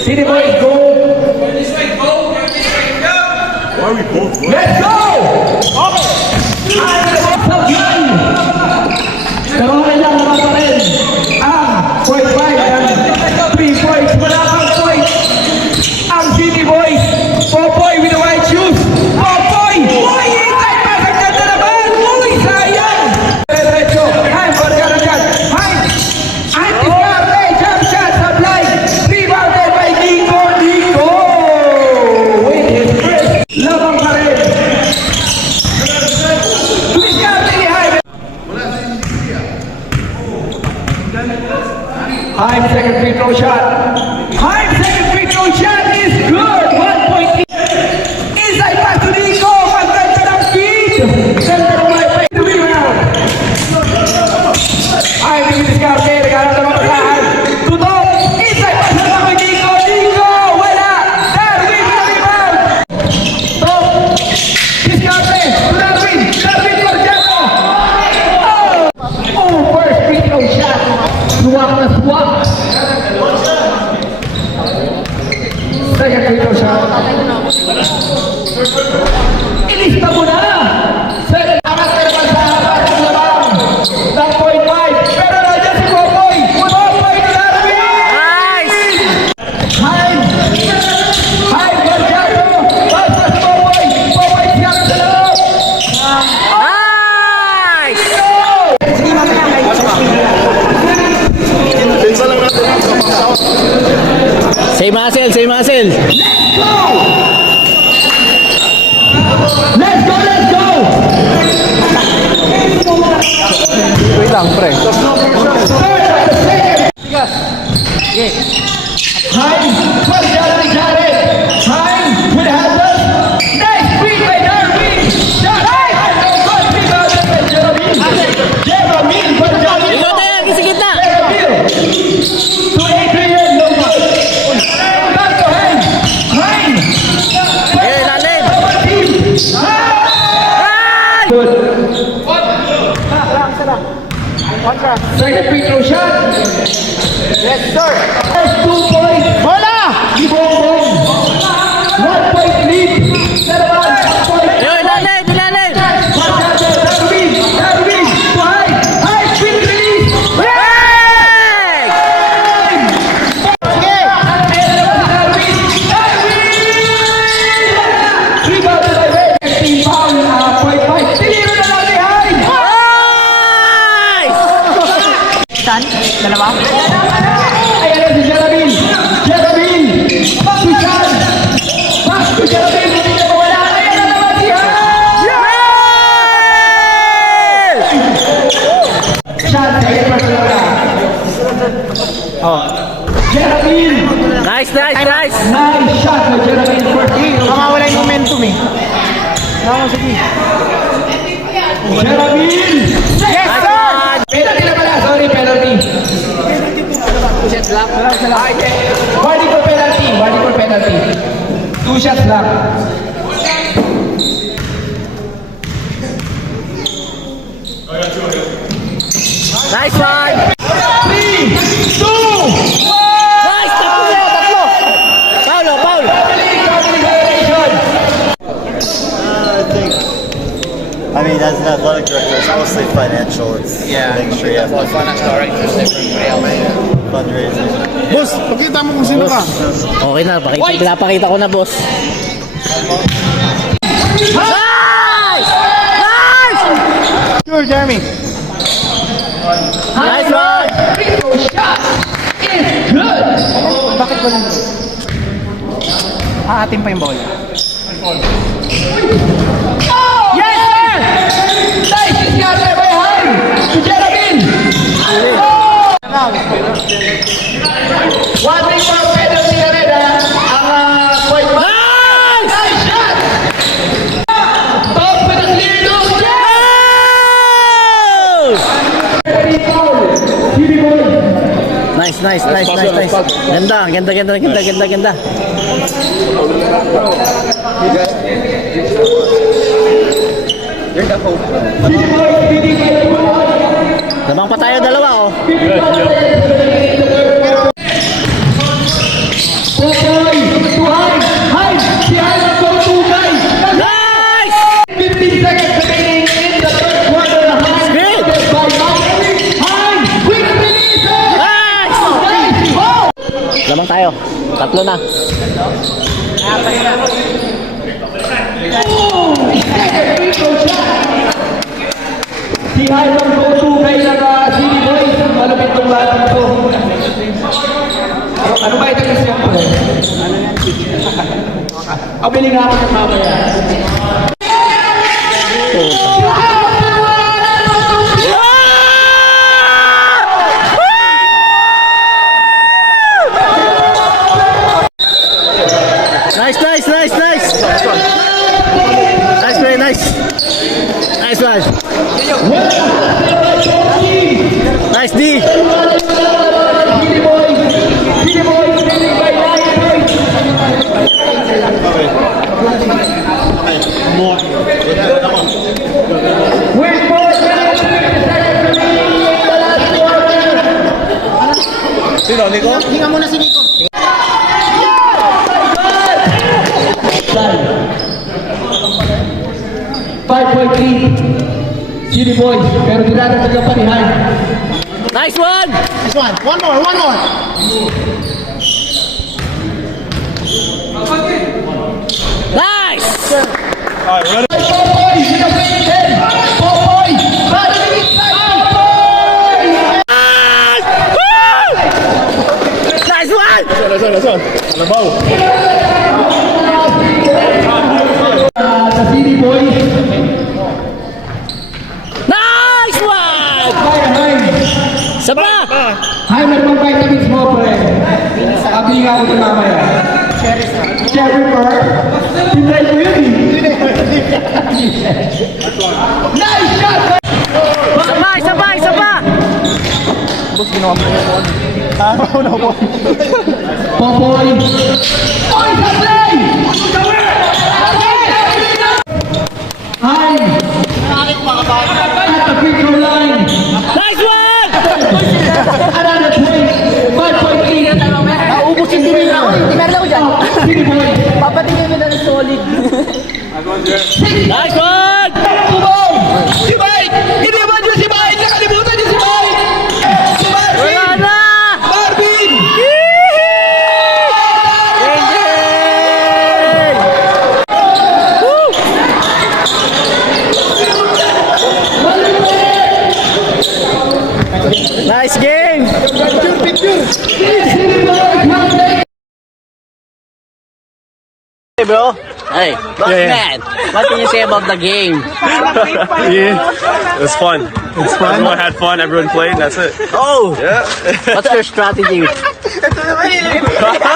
City boys, go. This way, go. This way, go. Why are we both? Let's go! Tawagan lang naman pa rin ang point 5 and 3 points. Wala kang point. Ang City Boys. Popoy with the white shoes. Popoy! Uy! Itay pa! Ganda naman! Uy! Sayang! Diretso. Ay, bargara dyan. Ay! Anti-Scarpe! Jump shot! Supply! Rebounded by Nico! Nico! With his first. Labang pa rin. Scarpe ni Jaime. 5 second free throw shot. 5 second free throw shot is good. 1 point. Inside pass to Nico. Pagkanta ng feed. Center of my play to rebound. Ay, hindi Scarpe. Nagkaroon ng makasahan. Tutok. Inside pass na lang kay Nico. Nico. Wala. Darwin with the rebound. Top. Scarpe. Darwin. Darwin Cordiano. Oh, first free throw shot. Swak na swak. Second free throw shot. Ilista mo na. Second amat ka naman sa apat ng labang. 9.5. Pero nandiyan si Popoy. Popoy na Darwin. Nice! Hyde. Hyde. Barciano. Basta si Popoy. Popoy siya sa loob. Nice! Pinsa lang natin. Same muscle, same muscle. Let's go, let's go! Wait lang, pre. Hines, first shot by Jared. Hines with handles. Nice screen by Darwin. Shot. Good rebound by Jeremy. Jeremy for Jeremy. Ikaw tayo, sa gitna. To Adrian Lopez. Back to Hines. Hines. Eh, lalim. Good. Second free throw shot. Yes, sir. First 2 points. Bola! Ibong. 1 point lead. Dalawa. Point. Eh, lalim, lalim. Darwin. Darwin. To Hyde. Hyde. Quick release. Hey! Sige. Darwin. Darwin. Rebounded by Ray. 15 foul. Point 5. Tiniro na lang ni Hyde. Nice! Dalawa? Ayan si Jeremy. Jeremy. Back to Sean. Back to Jeremy. Hindi na mawala. Ayan na naman si Hyde. Sean. Ayan pa sila. Oh. Jeremy. Nice, nice, nice. Nice shot by Jeremy. First hero. Mawawala yung momentum eh. Sige. Jeremy. Yes, sir! Penalty na pala. Sorry, penalty. Warning for penalty. Warning for penalty. 2 shots lang. Nice one! 3, 2, 1. Nice! Tatlo! Paulo, Paul! Family violation. I mean, as an athletic director, it's mostly financial. It's making sure you have Finance director is different. fundraising. Boss, pakita mo kung sino ka. Okay na, pinapakita ko na, boss. Nice! Nice! Sure, Jeremy. Nice one! Free throw shot is good. Bakit ba lang? Aatin pa yung bola. Yes, sir! Nice shot by Hyde to Jeremy. One thing for penalty na rin, ang point. Nice! Nice shot! Top with a clear look. Nice, nice, nice, nice, nice. Ganda, ganda, ganda, ganda, ganda, ganda. Lamang pa tayo dalawa, oh. Popoy Lamang tayo. Tatlo na. Si Hyman go-to kay City Boys. Malapit tong lahat ito. Ano ba ito yung siyempre? Ang biling ako ng mamaya. Nice, nice, nice, nice. Nice, very nice. Nice one. Nice D. City Boys leading by 9 points. With more than 50 seconds remaining in the last quarter. Sino, Nico? Hinga muna si Nico. Five-point lead. City Boys, pero dinadagdagan pa ni Hyman. Nice one. This one. One more. Nice. Popoy with a big hit. Popoy, batting inside. Popoy! Nice one. Sa City Boys, Nice one. kaya Hyman. Saba. Hyman, mang vitamins mo, pre. Sabi nga ako ito mamaya. Cherry Pearl. Tinry ko yun eh. Nice shot! Sabay, sabay, saba. Popoy. Oy, sa play! Hyman. At the free throw line. Nice one. Another point. 5-point lead. Naubos yung dinila ko. Hindi meron ako dyan. City Boys. Papatingin mo na ng solid. Nice one. Tumaw! Si Mike! Hindi ba niyo si Mike? Nakalimutan niyo si Mike! Si Marvin! Wala na. Marvin! Nice game. Hey bro. Hey, boss man. What can you say about the game? Yeah, it was fun. It's fun. Everyone had fun. Everyone played. And that's it. Oh, Yeah. what's your strategy?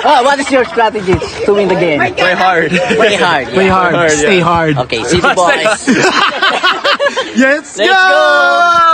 What is your strategy to win the game? Play hard. Play hard. Play hard. Stay hard. Okay, City Boys. Yes, Let's go.